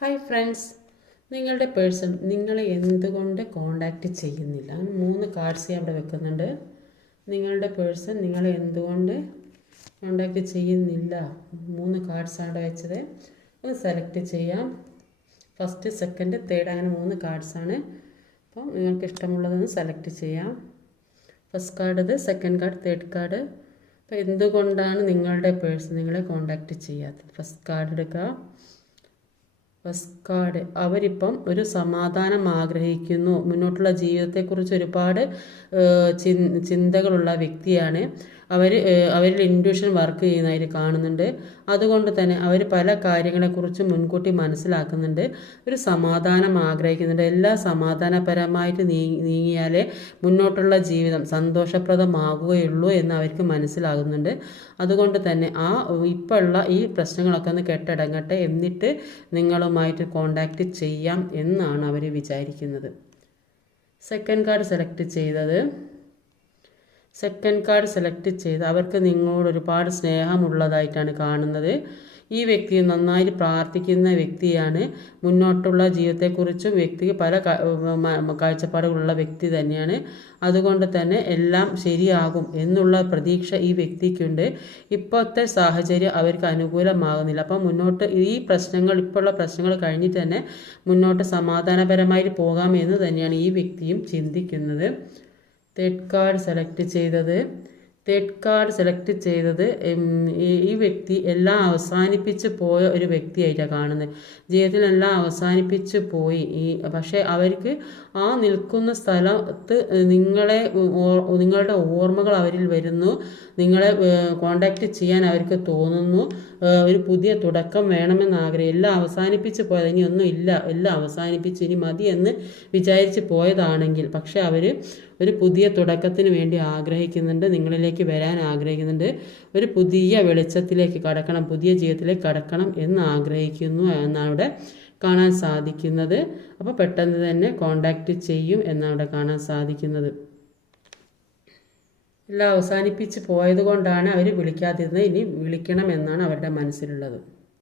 Hi friends, നിങ്ങളുടെ person നിങ്ങളെ എന്തുകൊണ്ട് കോണ്ടാക്റ്റ് ചെയ്യുന്നില്ല? 3 കാർഡ്സ് ഞാൻ അവിടെ വെക്കുന്നുണ്ട്. നിങ്ങളുടെ പേഴ്സൺ നിങ്ങളെ എന്തുകൊണ്ട് കോണ്ടാക്റ്റ് ചെയ്യുന്നില്ല? 3 കാർഡ്സാണ് അവിടെ വെച്ചത്. ഒന്ന് സെലക്ട് ചെയ്യാം. ഫസ്റ്റ്, സെക്കൻഡ്, തേർഡ്, അങ്ങനെ 3 കാർഡ്സാണ്. അപ്പോൾ നിങ്ങൾക്ക് ഇഷ്ടമുള്ളതൊന്ന് സെലക്ട് ചെയ്യാം. ഫസ്റ്റ് കാർഡ് ഇത്, സെക്കൻഡ് കാർഡ്, തേർഡ് കാർഡ്. അപ്പോൾ എന്തുകൊണ്ടാണ് നിങ്ങളുടെ പേഴ്സൺ നിങ്ങളെ കോണ്ടാക്റ്റ് ചെയ്യാത്തത്? ഫസ്റ്റ് കാർഡ് എടുക്കുക. ഫസ്റ്റ് കാർഡ്, അവരിപ്പം ഒരു സമാധാനം ആഗ്രഹിക്കുന്നു. മുന്നോട്ടുള്ള ജീവിതത്തെക്കുറിച്ച് ഒരുപാട് ചിന്തകളുള്ള വ്യക്തിയാണ്. അവരിൽ ഇൻറ്റ്യൂഷൻ വർക്ക് ചെയ്യുന്നതായിട്ട് കാണുന്നുണ്ട്. അതുകൊണ്ട് തന്നെ അവർ പല കാര്യങ്ങളെക്കുറിച്ചും മുൻകൂട്ടി മനസ്സിലാക്കുന്നുണ്ട്. ഒരു സമാധാനം ആഗ്രഹിക്കുന്നുണ്ട്. എല്ലാം സമാധാനപരമായിട്ട് നീങ്ങിയാലേ മുന്നോട്ടുള്ള ജീവിതം സന്തോഷപ്രദമാകുകയുള്ളൂ എന്ന് അവർക്ക് മനസ്സിലാകുന്നുണ്ട്. അതുകൊണ്ട് തന്നെ ഇപ്പോൾ ഉള്ള ഈ പ്രശ്നങ്ങളൊക്കെ ഒന്ന് കെട്ടടങ്ങട്ടെ, എന്നിട്ട് നിങ്ങളുമായിട്ട് കോണ്ടാക്റ്റ് ചെയ്യാം എന്നാണ് അവർ വിചാരിക്കുന്നത്. സെക്കൻഡ് കാർഡ് സെലക്ട് ചെയ്ത് അവർക്ക് നിങ്ങളോട് ഒരുപാട് സ്നേഹമുള്ളതായിട്ടാണ് കാണുന്നത്. ഈ വ്യക്തി നന്നായി പ്രാർത്ഥിക്കുന്ന വ്യക്തിയാണ്. മുന്നോട്ടുള്ള ജീവിതത്തെക്കുറിച്ചും വ്യക്തിക്ക് പല കാഴ്ചപ്പാടുകളുള്ള വ്യക്തി തന്നെയാണ്. അതുകൊണ്ട് തന്നെ എല്ലാം ശരിയാകും എന്നുള്ള പ്രതീക്ഷ ഈ വ്യക്തിക്കുണ്ട്. ഇപ്പോഴത്തെ സാഹചര്യം അവർക്ക് അനുകൂലമാകുന്നില്ല. അപ്പം മുന്നോട്ട് ഇപ്പോഴുള്ള പ്രശ്നങ്ങൾ കഴിഞ്ഞിട്ട് തന്നെ മുന്നോട്ട് സമാധാനപരമായി പോകാമെന്ന് തന്നെയാണ് ഈ വ്യക്തിയും ചിന്തിക്കുന്നത്. തേർഡ് കാർഡ് സെലക്ട് ചെയ്തത് ഈ വ്യക്തി എല്ലാം അവസാനിപ്പിച്ച് പോയ ഒരു വ്യക്തിയായിട്ടാണ് കാണുന്നത്. ജീവിതത്തിൽ എല്ലാം അവസാനിപ്പിച്ച് പോയി. പക്ഷേ അവർക്ക് നിൽക്കുന്ന സ്ഥലത്ത് നിങ്ങളുടെ ഓർമ്മകൾ അവരിൽ വരുന്നു. നിങ്ങളെ കോണ്ടാക്റ്റ് ചെയ്യാൻ അവർക്ക് തോന്നുന്നു. ഒരു പുതിയ തുടക്കം വേണമെന്ന് ആഗ്രഹം. എല്ലാം അവസാനിപ്പിച്ച് പോയത്, ഇനി ഒന്നും ഇല്ല, എല്ലാം അവസാനിപ്പിച്ച് ഇനി മതി എന്ന് വിചാരിച്ച് പോയതാണെങ്കിൽ, പക്ഷെ അവർ ഒരു പുതിയ തുടക്കത്തിന് വേണ്ടി ആഗ്രഹിക്കുന്നുണ്ട്. നിങ്ങളിലേക്ക് വരാൻ ആഗ്രഹിക്കുന്നുണ്ട്. ഒരു പുതിയ വെളിച്ചത്തിലേക്ക് കടക്കണം, പുതിയ ജീവിതത്തിലേക്ക് കടക്കണം എന്ന് ആഗ്രഹിക്കുന്നു എന്നാണ് ഇവിടെ കാണാൻ സാധിക്കുന്നത്. അപ്പോൾ പെട്ടെന്ന് തന്നെ കോണ്ടാക്റ്റ് ചെയ്യും എന്നാണ് ഇവിടെ കാണാൻ സാധിക്കുന്നത്. എല്ലാം അവസാനിപ്പിച്ച് പോയത് കൊണ്ടാണ് അവർ വിളിക്കാതിരുന്നത്. ഇനി വിളിക്കണം എന്നാണ് അവരുടെ മനസ്സിലുള്ളത്.